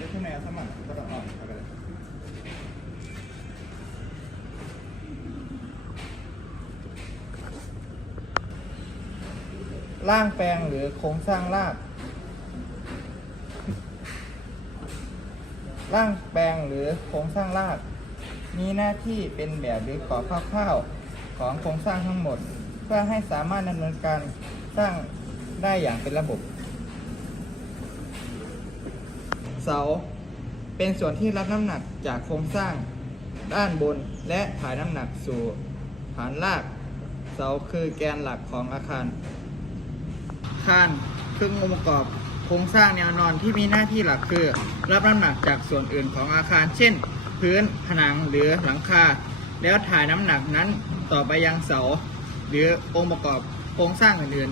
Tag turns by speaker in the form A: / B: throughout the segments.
A: ร่างแปลงหรือโครงสร้างราก ร่างแปลงหรือโครงสร้างราก มีหน้าที่เป็นแบบหรือกรอบคร่าวของโครงสร้างทั้งหมด เพื่อให้สามารถดำเนินการสร้างได้อย่างเป็นระบบ เสา เป็นส่วนที่รับน้ำหนักจากโครงสร้างด้านบนและถ่ายน้ำหนักสู่ฐานราก เสาคือแกนหลักของอาคารอาคารคือองค์ประกอบโครงสร้างแนวนอนที่มีหน้าที่หลักคือ รับน้ำหนักจากส่วนอื่นของอาคาร เช่น พื้นผนังหรือหลังคา แล้วถ่ายน้ำหนักนั้นต่อไปยังเสา หรือองค์ประกอบโครงสร้างอื่น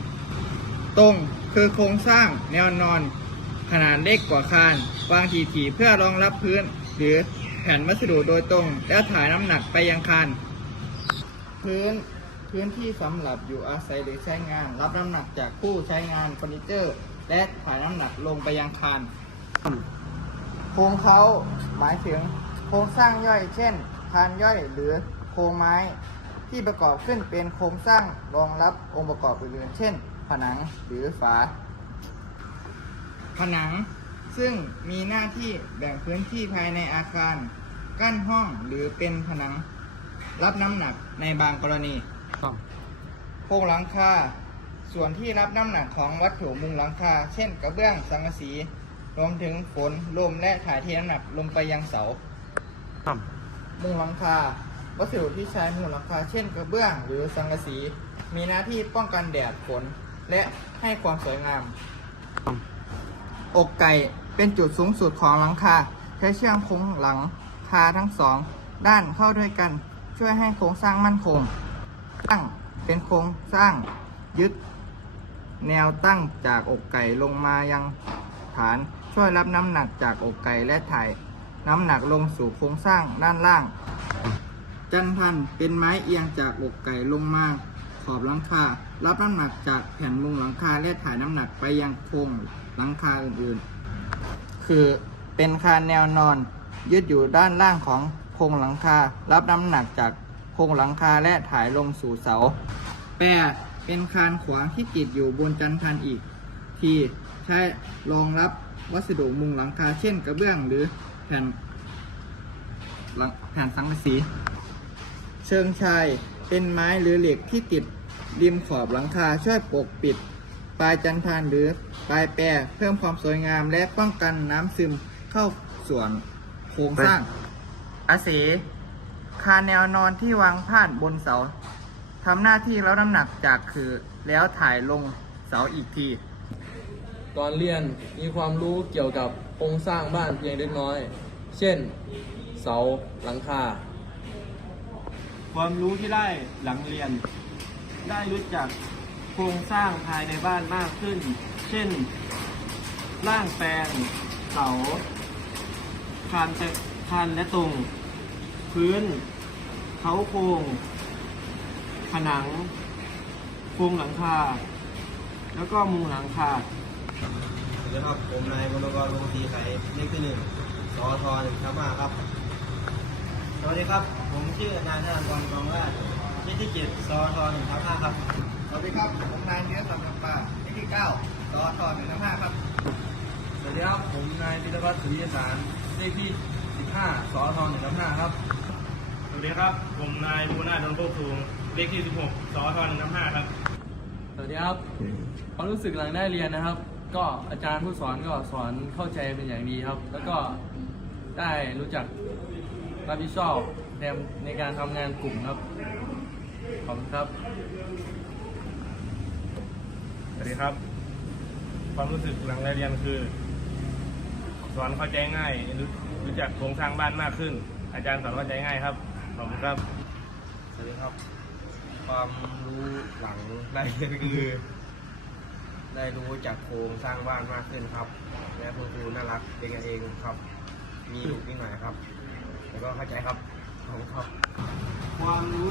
A: ๆ ตรงคือโครงสร้างแนวนอน ขนาดเล็กกว่าคานวางถี่ๆเพื่อรองรับพื้น หรือแผ่นวัสดุโดยตรง แล้วถ่ายน้ำหนักไปยังคานพื้นพื้นที่สำหรับอยู่อาศัยหรือใช้งาน รับน้ำหนักจากผู้ใช้งานเฟอร์นิเจอร์ และถ่ายน้ำหนักลงไปยังคานโครงเขาหมายถึงโครงสร้างย่อย เช่นคานย่อยหรือโครงไม้ ที่ประกอบขึ้นเป็นโครงสร้างรองรับองค์ประกอบอื่นๆเช่น ผนังหรือฝา ผนัง ซึ่งมีหน้าที่แบ่งพื้นที่ภายในอาคาร กั้นห้องหรือเป็นผนัง รับน้ำหนักในบางกรณีโครงหลังคาส่วนที่รับน้ำหนักของวัตถุมุงหลังคา เช่นกระเบื้องสังกะสี รวมถึงฝนลมและถ่ายเทน้ำหนักลงไปยังเสามุงหลังคา วัสดุที่ใช้มุงหลังคา เช่นกระเบื้องหรือสังกะสี มีหน้าที่ป้องกันแดดฝนและให้ความสวยงาม อกไก่เป็นจุดสูงสุดของหลังคา ใช้เชือกโครงหลังคาทั้งสอง ด้านเข้าด้วยกัน ช่วยให้โครงสร้างมั่นคง ตั้งเป็นโครงสร้างยึด แนวตั้งจากอกไก่ลงมายังฐาน ช่วยรับน้ำหนักจากอกไก่และถ่ายน้ำหนักลงสู่โครงสร้างด้านล่าง จันทันเป็นไม้เอียงจากอกไก่ลงมา ขอบหลังคา รับน้ำหนักจากแผ่นมุงหลังคาและถ่ายน้ำหนักไปยังโครงหลังคาอื่นๆ คือเป็นคานแนวนอนยึดอยู่ด้านล่างของโครงหลังคา รับน้ำหนักจากโครงหลังคาและถ่ายลงสู่เสา แปรเป็นคานขวางที่ติดอยู่บนจันทันอีก ทีใช้รองรับวัสดุมุงหลังคาเช่นกระเบื้องหรือแผ่นแผ่นสังกะสี เชิงชาย เป็นไม้หรือเหล็กที่ติดริมขอบหลังคาช่วยปกปิด ปลายจันทานหรือปลายแปรเพิ่มความสวยงามและป้องกันน้ำซึมเข้าส่วนโครงสร้าง อาเสคานแนวนอนที่วางพาดบนเสาทำหน้าที่แล้วน้ำหนักจากคือแล้วถ่ายลงเสาอีกที
B: ตอนเรียนมีความรู้เกี่ยวกับโครงสร้างบ้านเพียงเล็กน้อย เช่น เสาหลังคา
C: ความรู้ที่ได้หลังเรียน ได้รู้จักโครงสร้างภายในบ้านมากขึ้น เช่น ร่างแปลงเสาคานแต่คานและตรง พื้น เขาโครงผนัง โครงหลังคา แล้วก็มุงหลังคา
D: สวัสดีครับ ผมนายมนกรวงศรีไขเลขที่หนึ่งสอทหนึ่งทับห้าครับ วัสดีครับ ผมชื่อนายธนากรกองราชเลขที่เจ็ดสอทหนึ่งทับห้าครับ
A: สวัสดีครับ ผมนายเนื้อสำนักป่าเลขที่เก้าสอทหนึ่งห้าครับ
B: สวัสดีครับ ผมนายพิรพัฒน์สุริยสารเลขที่15สอท1ทับ5ครับ
C: สวัสดีครับ ผมนายบูนาดนโพสูงเลขที่16สอทหนึ่งทับห้าครับ
B: สวัสดีครับความรู้สึกหลังได้เรียนนะครับ ก็อาจารย์ผู้สอนก็สอนเข้าใจเป็นอย่างดีครับ แล้วก็ได้รู้จัก รับผิดชอบในในการทำงานกลุ่มครับขอบคุณครับ
C: สวัสดีครับ ความรู้สึกหลังได้เรียนคือ สอนเข้าใจง่ายรู้รู้จักโครงสร้างบ้านมากขึ้น อาจารย์สอนเข้าใจง่ายครับขอบคุณครับ
D: สวัสดีครับ ความรู้หลังได้เรียนคือ ได้รู้จากโครงสร้างบ้านมากขึ้นครับ และคุณครูน่ารักเป็นกันเองครับ มีลูกนิดหน่อยครับ แล้วก็เข้าใจครับขอบคุณครับความรู้